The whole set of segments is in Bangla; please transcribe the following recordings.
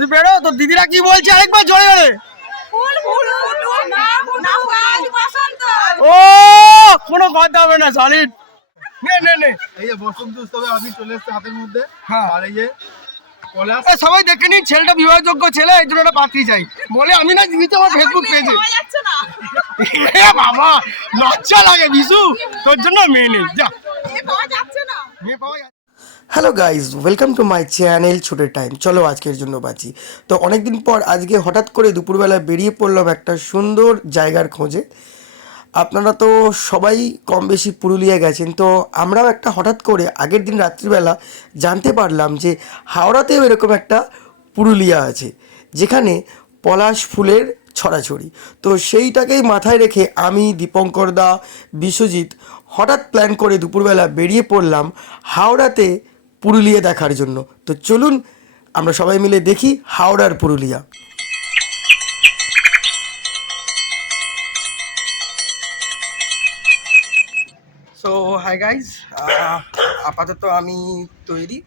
তুই বেরো তোর দিদিরা কি বলছে? আরেকবার জোরে জোরে। ও কোনো কথা হবে না সলিড নে নে নে। এই যে বসন্ত উৎসবে আমি চলে এসেছি হাতের মধ্যে। হ্যাঁ। আর এই যে পলাশ সবাই দেখে নিন ছেলেটা বিবাহযোগ্য ছেলে এই জন্য একটা পাত্রী চাই। বলে আমি না দিয়েছি আমার ফেসবুক পেজে এ। বাবা লজ্জা লাগে বিশু। তোর জন্য মেয়ে নেই যা। এ পাওয়া যাচ্ছে না। মেয়ে পাওয়া যায় hello guys welcome to my channel ছোটের time চলো আজকের জন্য বাঁচি। তো অনেকদিন পর আজকে হঠাৎ করে দুপুরবেলা বেরিয়ে পড়লাম একটা সুন্দর জায়গার খোঁজে। আপনারা তো সবাই কম বেশি পুরুলিয়া গেছেন, তো আমরাও একটা হঠাৎ করে আগের দিন রাত্রিবেলা জানতে পারলাম যে হাওড়াতেও এরকম একটা পুরুলিয়া আছে, যেখানে পলাশ ফুলের ছড়াছড়ি। তো সেইটাকেই মাথায় রেখে আমি, দীপঙ্কর দা, বিশ্বজিৎ হঠাৎ প্ল্যান করে দুপুরবেলা বেরিয়ে পড়লাম হাওড়াতে পুরুলিয়া দেখার জন্য। তো চলুন, আমরা সবাই মিলে দেখি হাওড়ার পুরুলিয়া। সো হাই গাইজ আপাতত আমি তৈরি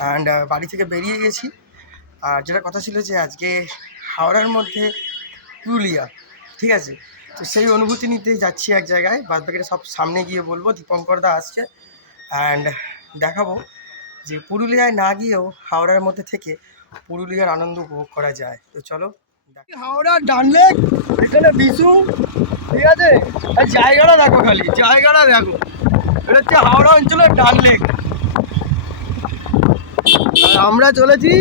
অ্যান্ড বাড়ি থেকে বেরিয়ে গেছি। আর যেটা কথা ছিল যে আজকে হাওড়ার মধ্যে পুরুলিয়া, ঠিক আছে? তো সেই অনুভূতি নিতে যাচ্ছি এক জায়গায়। বাদ সব সামনে গিয়ে বলব, দীপঙ্কর দা আসছে অ্যান্ড দেখাবো। যে পুরুলিয়ায় না গিয়েও হাওড়ার মধ্যে থেকে পুরুলিয়ার আনন্দ উপভোগ করা যায়। তো চলো দেখ- হাওড়া ডানলেক এখানে বিশু ঠিক আছে? আর জায়গাটা দেখো খালি জায়গাটা দেখো। এটা হচ্ছে হাওড়া অঞ্চলের ডানলেক আর আমরা চলেছি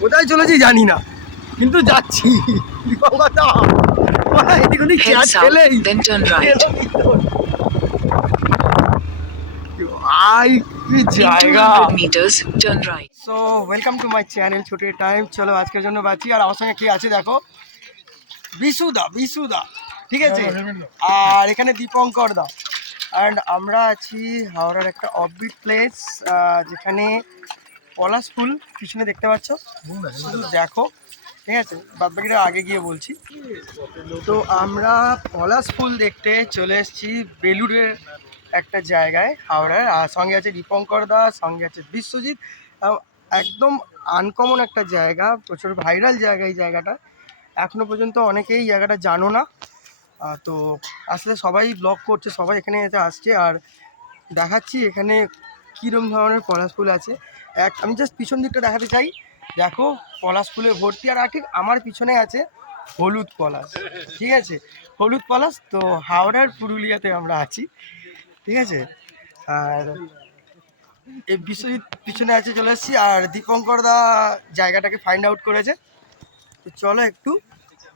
কোথায় চলেছি জানি না কিন্তু যাচ্ছি। কথা এদিক ওদিক turn right. আই কি জায়গা? 200 meters, turn so welcome to my channel ছোটো টাইম চলো আজকের জন্য বাঁচি। আর আমার সঙ্গে কে আছে দেখো? বিশুদা বিশুদা। ঠিক আছে? আর এখানে দীপঙ্কর দা। অ্যান্ড আমরা আছি হাওড়ার একটা অফবিট প্লেস যেখানে পলাশ ফুল পিছনে দেখতে পাচ্ছ। শুধু দেখো। ঠিক আছে? বাদ বাকিটা আগে গিয়ে বলছি। তো আমরা পলাশ ফুল দেখতে চলে এসেছি বেলুড়ের একটা জায়গায় হাওড়ার, আর সঙ্গে আছে দীপঙ্কর দা সঙ্গে আছে বিশ্বজিৎ। একদম আনকমন একটা জায়গা, প্রচুর ভাইরাল জায়গা এই জায়গাটা। এখনও পর্যন্ত অনেকেই জায়গাটা জানো না। তো আসলে সবাই ব্লগ করছে, সবাই এখানে এসে আসছে, আর দেখাচ্ছি এখানে কীরকম ধরনের পলাশ ফুল আছে। এক, আমি জাস্ট পিছন দিকটা দেখাতে চাই। দেখো, পলাশ ফুলে ভর্তি, আর ঠিক আমার পিছনে আছে হলুদ পলাশ। ঠিক আছে? হলুদ পলাশ, তো হাওড়ার পুরুলিয়াতে আমরা আছি। ঠিক আছে? আর এই বিশ্বজিৎ পিছনে আছে, চলে এসেছি। আর দীপঙ্কর দা জায়গাটাকে ফাইন্ড আউট করেছে। তো চলো একটু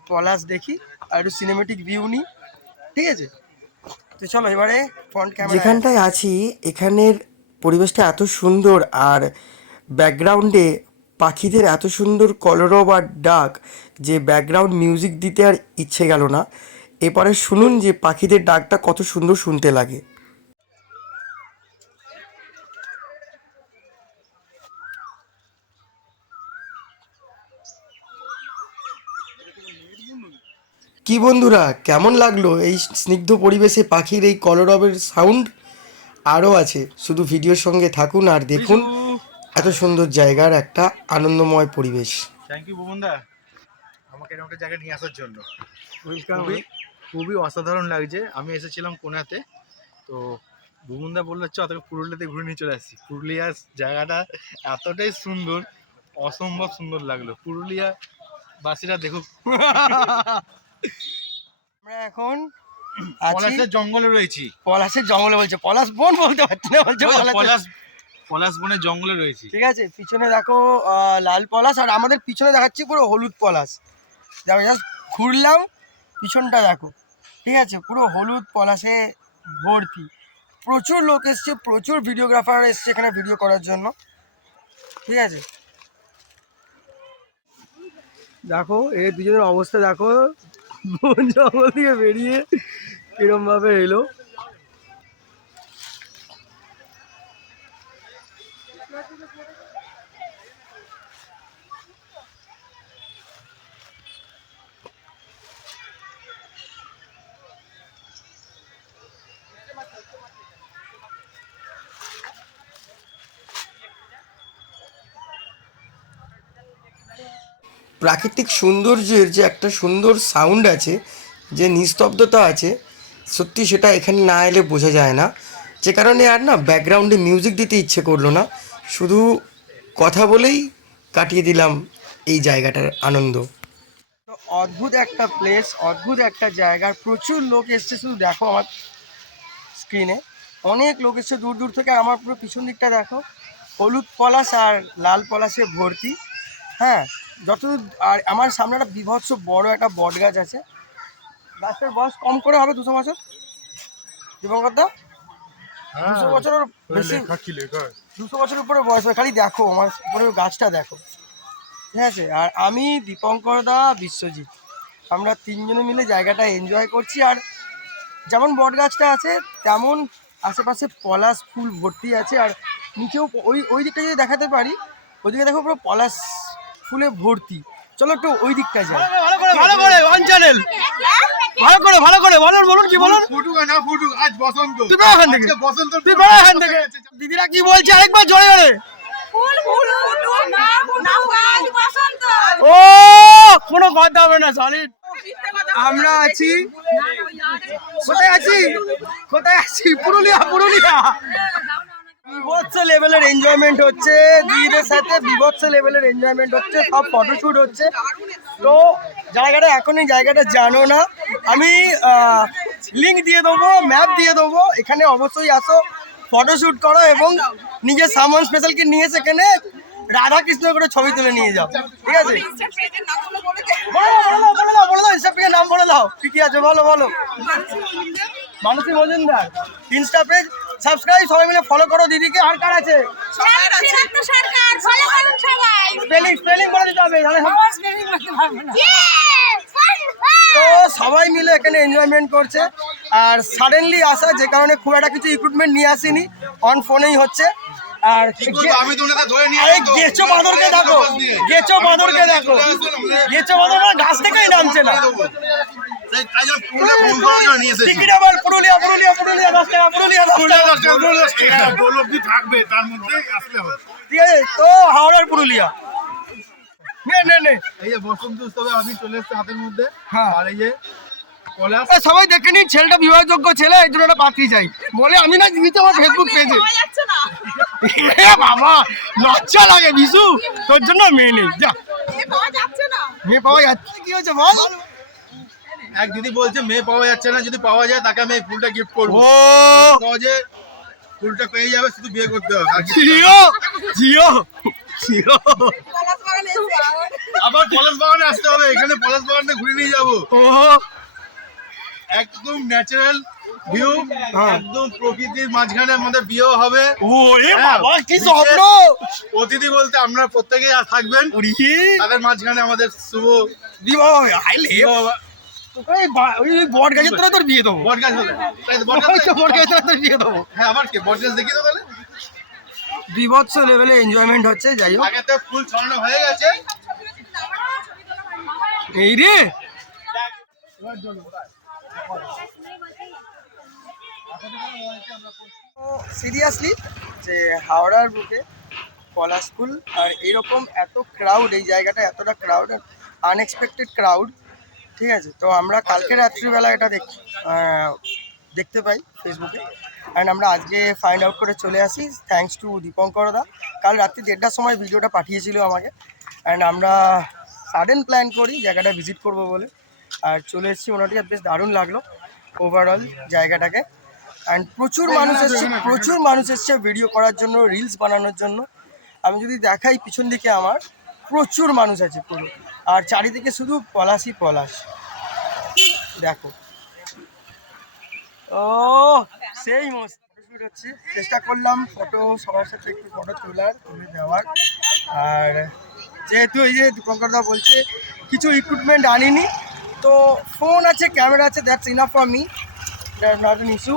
পলাশ দেখি আর একটু সিনেমেটিক ভিউ নিই। ঠিক আছে? তো চলো, এবারে ফ্রন্ট ক্যামেরা যেখানটায় আছি, এখানের পরিবেশটা এত সুন্দর আর ব্যাকগ্রাউন্ডে পাখিদের এত সুন্দর কলরব আর ডাক যে ব্যাকগ্রাউন্ড মিউজিক দিতে আর ইচ্ছে গেল না। এবারে শুনুন যে পাখিদের ডাকটা কত সুন্দর শুনতে লাগে। কি বন্ধুরা কেমন লাগল এই স্নিগ্ধ পরিবেশে পাখির এই কলরবের সাউন্ড আরও আছে শুধু ভিডিওর সঙ্গে থাকুন আর দেখুন এত সুন্দর জায়গার একটা আনন্দময় পরিবেশ। থ্যাংক ইউ বুমনদা আমাকে এরকম একটা জায়গায় নিয়ে আসার জন্য। খুবই খুবই অসাধারণ লাগছে। আমি এসেছিলাম কোনাতে। তো বুমনদা বলল চ তোকে পুরুলিয়াতে ঘুরে নিয়ে চলে আসছি পুরুলিয়ার জায়গাটা এতটাই সুন্দর অসম্ভব সুন্দর লাগল। পুরুলিয়া বাসীরা দেখুক। আমরা এখন পলাশের জঙ্গলে রয়েছি। পলাশের জঙ্গলে বলছে পলাশ বন বলতে পারছি না বলছে পলাশ পলাশ বনের জঙ্গলে রয়েছি। ঠিক আছে পিছনে দেখো লাল পলাশ আর আমাদের পিছনে দেখাচ্ছি পুরো হলুদ পলাশ। দেখো জাস্ট ঘুরলাম পিছনটা দেখো। ঠিক আছে পুরো হলুদ পলাশে ভর্তি। প্রচুর লোক এসছে প্রচুর ভিডিওগ্রাফার এসছে এখানে ভিডিও করার জন্য। ঠিক আছে। দেখো এই দুজনের অবস্থা দেখো বন জঙ্গল থেকে বেরিয়ে কিরমভাবে এলো প্রাকৃতিক সৌন্দর্যের যে একটা সুন্দর সাউন্ড আছে, যে নিস্তব্ধতা আছে, সত্যি সেটা এখানে না এলে বোঝা যায় না। যে কারণে আর না ব্যাকগ্রাউন্ডে মিউজিক দিতে ইচ্ছে করল না। শুধু কথা বলেই কাটিয়ে দিলাম এই জায়গাটার আনন্দ। অদ্ভুত একটা প্লেস অদ্ভুত একটা জায়গা, প্রচুর লোক এসছে শুধু দেখো আমার স্ক্রিনে অনেক লোক এসছে, দূর দূর থেকে আমার পুরো পিছন দিকটা দেখো। হলুদ পলাশ আর লাল পলাশে ভর্তি হ্যাঁ? যতদূর আর আমার সামনে একটা বিভৎস বড় একটা বট গাছ আছে। গাছটার বয়স কম করে হবে দুশো বছর? দিবঙ্কর দা? দুশো বছরের বেশি দুশো বছরের উপরে বয়স হবে খালি দেখো আমার উপরে গাছটা দেখো। ঠিক আছে? আর আমি দীপঙ্কর দা বিশ্বজিৎ। আমরা তিনজনে মিলে জায়গাটা এনজয় করছি আর যেমন বট গাছটা আছে তেমন আশেপাশে পলাশ ফুল ভর্তি আছে আর নিচেও ওই ওই দিকটা যদি দেখাতে পারি ওইদিকে দেখো পুরো পলাশ ফুলে ভর্তি চলো একটু ওই দিকটা যাই ভালো করে ভালো করে ওয়ান চ্যানেল ভালো করে ভালো করে বলুন বলুন কি বলুন ফুটুক না ফুটুক আজ বসন্ত তুই বেরো এখান থেকে। বসন্ত তুই বেরো এখান থেকে দিদিরা কি বলছে আরেকবার জোরে জোরে ফুল ফুল ফুল না না আজ বসন্ত ও কোনো কথা হবে না সলিড আমরা আছি কোথায় আছি কোথায় আছি পুরুলিয়া পুরুলিয়া বিভৎস লেভেলের এনজয়মেন্ট হচ্ছে। দিদিদের সাথে বিভৎস লেভেলের এনজয়মেন্ট হচ্ছে। সব ফটোশ্যুট হচ্ছে। তো জায়গাটা এখন এই জায়গাটা জানো না। আমি লিঙ্ক দিয়ে দেবো ম্যাপ দিয়ে দেবো। এখানে অবশ্যই আসো ফটোশ্যুট করো এবং নিজের সামন স্পেশালকে নিয়ে সেখানে রাধা কৃষ্ণ করে ছবি তুলে নিয়ে যাও। ঠিক আছে? বলো দাও, নাম বলে দাও। কি আছে বলো বলো। Manasi Majumdar. Insta page subscribe সবাই মিলে ফলো করো দিদিকে আর কার আছে। সরকার সরকার ফলো করুন সবাই। স্পেলিং স্পেলিং বলে দিতে হবে। তো সবাই মিলে এখানে এনজয়মেন্ট করছে। আর সাডেনলি আসা যে কারণে খুব একটা কিছু ইকুইপমেন্ট নিয়ে আসিনি অন ফোনেই হচ্ছে। আর আমি তো ওনাকে ধরে নিয়ে আরে গেছো বাঁদরকে দেখো। গেছো বাঁদরকে দেখো। গেছো বাঁদর না গাছ থেকেই নামছে না। তো হাওড়ার পুরুলিয়া। নে নে নে। এই যে বসন্ত উৎসবে আমি চলে এসেছি হ্যাঁ। আর এই যে সবাই দেখে নিন ছেলেটা বিবাহযোগ্য ছেলে এই জন্য একটা পাত্রী চাই বলে আমি না দিচ্ছি আমার ফেসবুক পেজে বাবা লজ্জা লাগে বিশু। তোর জন্য মেয়ে নেই যা। এ পাওয়া যাচ্ছে না। মেয়ে পাওয়া যাচ্ছে কি হয়েছে বল? এক দিদি বলছে মেয়ে পাওয়া যাচ্ছে না যদি পাওয়া যায় তাকে আমি এই ফুলটা গিফট করব। সহজে ফুলটা পেয়ে যাবে শুধু বিয়ে করতে হবে। জিও! জিও! জিও! বাগানে আবার পলাশ বাগানে আসতে হবে এখানে পলাশ বাগানটা ঘুরে নিয়ে যাব। একদম ন্যাচারাল ভিউ। একদম প্রকৃতির মাঝখানে আমাদের বিয়েও হবে। হ্যাঁ, কি স্বপ্ন! অতিথি বলতে আপনারা প্রত্যেকেই থাকবেন। তাদের মাঝখানে আমাদের শুভ বিবাহ ওই ওই বট গাছের তোরা তোর বিয়ে দেবো। হলে। বট গাছের তোরা তোর বিয়ে দেবো। হ্যাঁ আবার কি? বিভৎস লেভেলে এনজয়মেন্ট হচ্ছে যাই হোক। আগে তো ফুল ছড়ানো হয়ে গেছে। এই রে! সিরিয়াসলি যে হাওড়ার বুকে পলাশ ফুল আর এরকম এত ক্রাউড এই জায়গাটা এতটা ক্রাউড আনএক্সপেক্টেড ক্রাউড ঠিক আছে তো আমরা কালকে রাত্রিবেলা এটা দেখ দেখতে পাই ফেসবুকে অ্যান্ড আমরা আজকে ফাইন্ড আউট করে চলে আসি। থ্যাঙ্কস টু দীপঙ্কর দা। কাল রাত্রি দেড়টার সময় ভিডিওটা পাঠিয়েছিল আমাকে। অ্যান্ড আমরা সাডেন প্ল্যান করি জায়গাটা ভিজিট করব বলে। আর চলে এসেছি ওনাটিকে বেশ দারুণ লাগল ওভারঅল জায়গাটাকে। অ্যান্ড প্রচুর মানুষ এসছে প্রচুর মানুষ এসছে ভিডিও করার জন্য রিলস বানানোর জন্য। আমি যদি দেখাই পিছন দিকে আমার প্রচুর মানুষ আছে পুরো। আর চারিদিকে শুধু পলাশই পলাশ। দেখো। ও সেই মস্ত হচ্ছে। চেষ্টা করলাম ফটো সবার সাথে একটু ফটো তোলার তুলে দেওয়ার। আর যেহেতু এই যে দীপঙ্করদা বলছে কিছু ইকুইপমেন্ট আনিনি তো ফোন আছে ক্যামেরা আছে that's enough for me that not an issue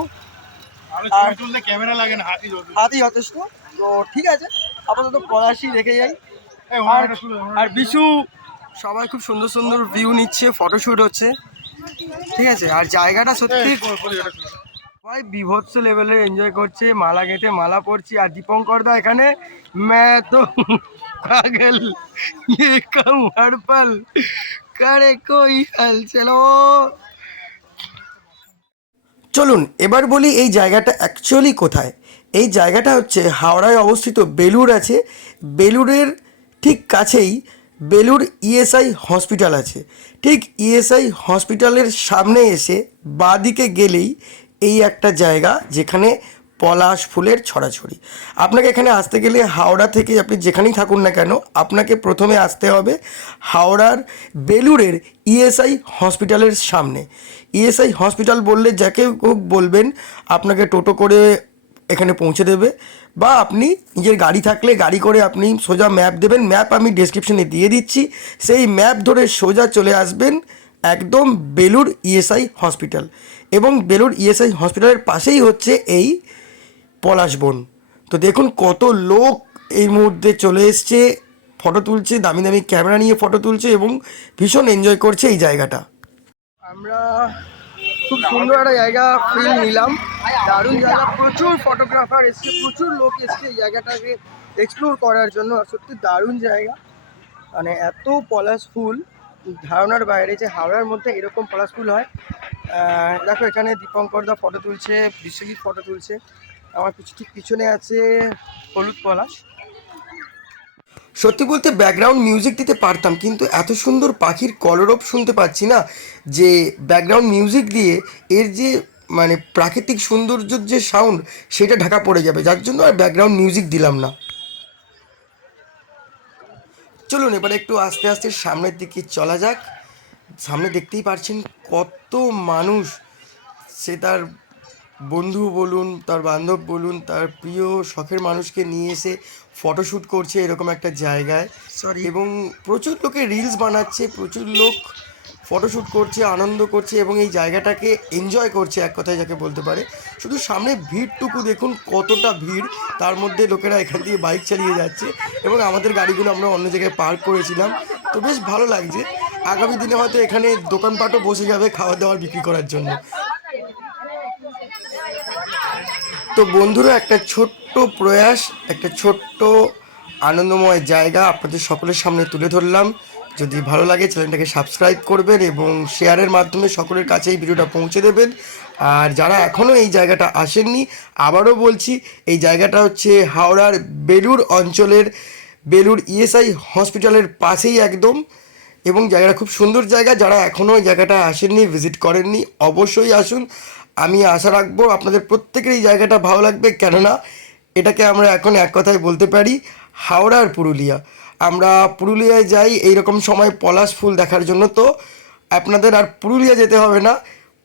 R camera লাগে না হাতি যথেষ্ট। তো ঠিক আছে আপাতত পলাশই রেখে যাই। আর বিশু সবাই খুব সুন্দর সুন্দর ভিউ নিচ্ছে ফটোশ্যুট হচ্ছে ঠিক আছে আর জায়গাটা সত্যি সবাই বিভৎস লেভেলের এনজয় করছে মালা গেঁথে মালা পরছি আর দীপঙ্কর দা এখানে मैं तो পাগল ये कम हर पल करे कोई हल चलो চলুন এবার বলি এই জায়গাটা অ্যাকচুয়ালি কোথায় এই জায়গাটা হচ্ছে হাওড়ায় অবস্থিত বেলুর আছে বেলুরের ঠিক কাছেই বেলুর ইএসআই হসপিটাল আছে। ঠিক ইএসআই হসপিটালের সামনে এসে বাঁদিকে গেলেই এই একটা জায়গা যেখানে পলাশ ফুলের ছড়াছড়ি। আপনাকে এখানে আসতে গেলে হাওড়া থেকে আপনি যেখানেই থাকুন না কেন, আপনাকে প্রথমে আসতে হবে হাওড়ার বেলুরের ইএসআই হসপিটালের সামনে। ইএসআই হসপিটাল বললে যাকে বলবেন, আপনাকে টোটো করে এখানে পৌঁছে দেবে বা আপনি নিজের গাড়ি থাকলে গাড়ি করে আপনি সোজা ম্যাপ দেবেন। ম্যাপ আমি ডেসক্রিপশনে দিয়ে দিচ্ছি। সেই ম্যাপ ধরে সোজা চলে আসবেন একদম বেলুর ইএসআই হসপিটাল এবং বেলুর ইএসআই হসপিটালের পাশেই হচ্ছে এই পলাশ বন। তো দেখুন কত লোক এই মুহূর্তে চলে এসছে ফটো তুলছে, দামি দামি ক্যামেরা নিয়ে ফটো তুলছে এবং ভীষণ এনজয় করছে এই জায়গাটা। আমরা খুব সুন্দর একটা জায়গা ফিল নিলাম। দারুণ জায়গা। প্রচুর ফটোগ্রাফার এসছে, প্রচুর লোক এসছে এই জায়গাটাকে এক্সপ্লোর করার জন্য। সত্যি দারুণ জায়গা। মানে এত পলাশ ফুল। ধারণার বাইরে যে হাওড়ার মধ্যে এরকম পলাশ ফুল হয়। দেখো এখানে দীপঙ্কর দা ফটো তুলছে, বিশ্বজিৎ ফটো তুলছে। আমার কিছু ঠিক পিছনে আছে হলুদ পলাশ। সত্যি বলতে ব্যাকগ্রাউন্ড মিউজিক দিতে পারতাম, কিন্তু এত সুন্দর পাখির কলরব শুনতে পাচ্ছি না যে ব্যাকগ্রাউন্ড মিউজিক দিয়ে এর যে মানে প্রাকৃতিক সৌন্দর্যের যে সাউন্ড সেটা ঢাকা পড়ে যাবে। যার জন্য আর ব্যাকগ্রাউন্ড মিউজিক দিলাম না। চলুন এবার একটু আস্তে আস্তে সামনের দিকে চলা যাক। সামনে দেখতেই পারছেন কত মানুষ। সে তার বন্ধু বলুন তার বান্ধব বলুন তার প্রিয় শখের মানুষকে নিয়ে এসে ফটোশ্যুট করছে এরকম একটা জায়গায়। সরি এবং প্রচুর লোকে রিলস বানাচ্ছে প্রচুর লোক ফটোশ্যুট করছে, আনন্দ করছে এবং এই জায়গাটাকে এনজয় করছে এক কথায় যাকে বলতে পারে। শুধু সামনে ভিড়টুকু দেখুন কতটা ভিড়, তার মধ্যে লোকেরা এখান দিয়ে বাইক চালিয়ে যাচ্ছে এবং আমাদের গাড়িগুলো আমরা অন্য জায়গায় পার্ক করেছিলাম। তো বেশ ভালো লাগছে। আগামী দিনে হয়তো এখানে দোকানপাটও বসে যাবে খাওয়া দাওয়ার বিক্রি করার জন্য। তো বন্ধুরা, একটা ছোট্ট প্রয়াস, একটা ছোট্ট আনন্দময় জায়গা আপনাদের সকলের সামনে তুলে ধরলাম। যদি ভালো লাগে, চ্যানেলটাকে সাবস্ক্রাইব করবেন এবং শেয়ারের মাধ্যমে সকলের কাছে এই ভিডিওটা পৌঁছে দেবেন। আর যারা এখনও এই জায়গাটা আসেননি, আবারও বলছি, এই জায়গাটা হচ্ছে হাওড়ার বেলুর অঞ্চলের বেলুর ইএসআই হসপিটালের পাশেই একদম। এবং জায়গাটা খুব সুন্দর জায়গা, যারা এখনও ওই জায়গাটা আসেননি, ভিজিট করেননি, অবশ্যই আসুন। আমি আশা রাখব আপনাদের প্রত্যেকের এই জায়গাটা ভালো লাগবে, কেননা এটাকে আমরা এখন এক কথায় বলতে পারি, হাওড়ার পুরুলিয়া। আমরা পুরুলিয়ায় যাই, এইরকম সময় পলাশ ফুল দেখার জন্য। তো আপনাদের আর পুরুলিয়া যেতে হবে না।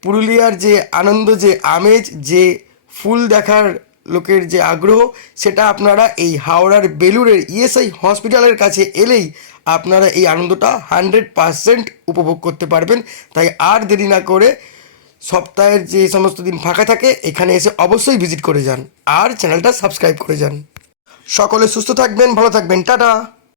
পুরুলিয়ার যে আনন্দ, যে আমেজ, যে ফুল দেখার লোকের যে আগ্রহ, সেটা আপনারা এই হাওড়ার বেলুরের ইএসআই হসপিটালের কাছে এলেই আপনারা এই আনন্দটা হান্ড্রেড পারসেন্ট উপভোগ করতে পারবেন। তাই আর দেরি না করে সপ্তাহের যে সমস্ত দিন ফাঁকা থাকে, এখানে এসে অবশ্যই ভিজিট করে যান। আর চ্যানেলটা সাবস্ক্রাইব করে যান। সকলে সুস্থ থাকবেন, ভালো থাকবেন। টাটা!